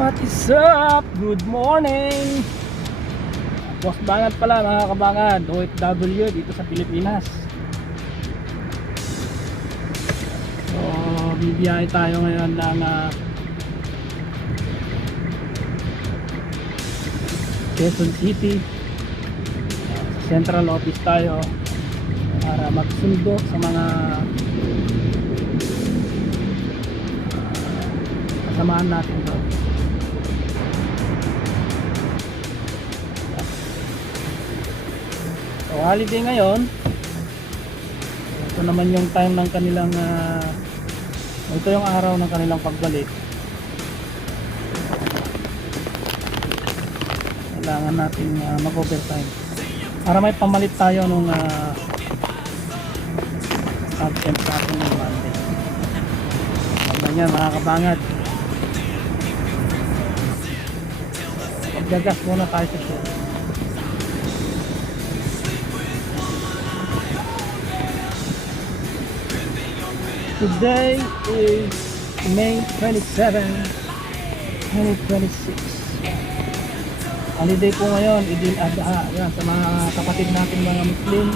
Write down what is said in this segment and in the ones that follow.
What is up? Good morning! Boss Bangad pala mga kabangad, OFW dito sa Pilipinas. So, bibiyahe tayo ngayon ng Quezon City. Central office tayo para magsundo sa mga kasamahan natin doon. So holiday ngayon, ito naman yung time ng kanilang ito yung araw ng kanilang pagbalik. Kailangan natin mag-overtime para may pamalit tayo nung absent sa atin ng Monday. Ganyan mga kabangad, maggagas muna tayo sa show. Today is May 27, 2026. Holiday po ngayon, Idil Adha. Yan, sa mga kapatid natin mga Muslim.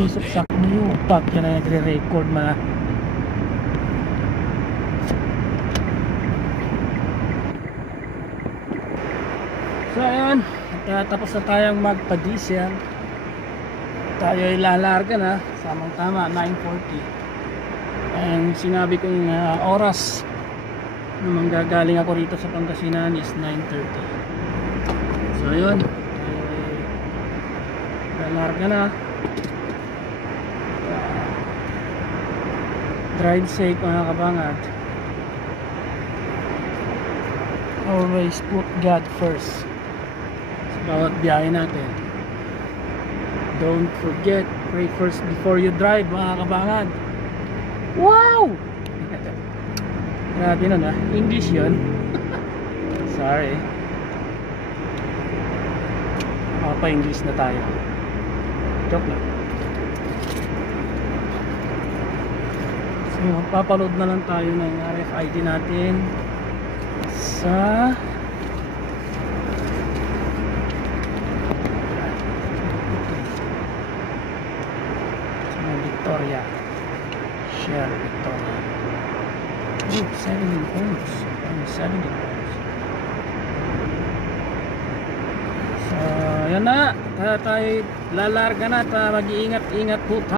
Pisok sa new pack yan na nagre-record mga. So ayan, tapos na tayong magpa-diesel. Tayo ay lalarga na, samang tama 9:40. And sinabi kong oras na manggagaling ako rito sa Pangasinan is 9:30. So yun, lalarga na. Drive safe mga kabangad. Always put God first sa bawat biyahe natin. Don't forget, pray first before you drive mga kabangad. Wow! Grabe nun English yun. Sorry. Mapa-English na tayo. Joke lang. So magpapaload na lang tayo ng RFID natin sa Victoria. Share Victoria. Oh, 17 points. 17 points. So, yan na. Tayo lalarga na. Mag-iingat-ingat po tayo.